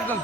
একদম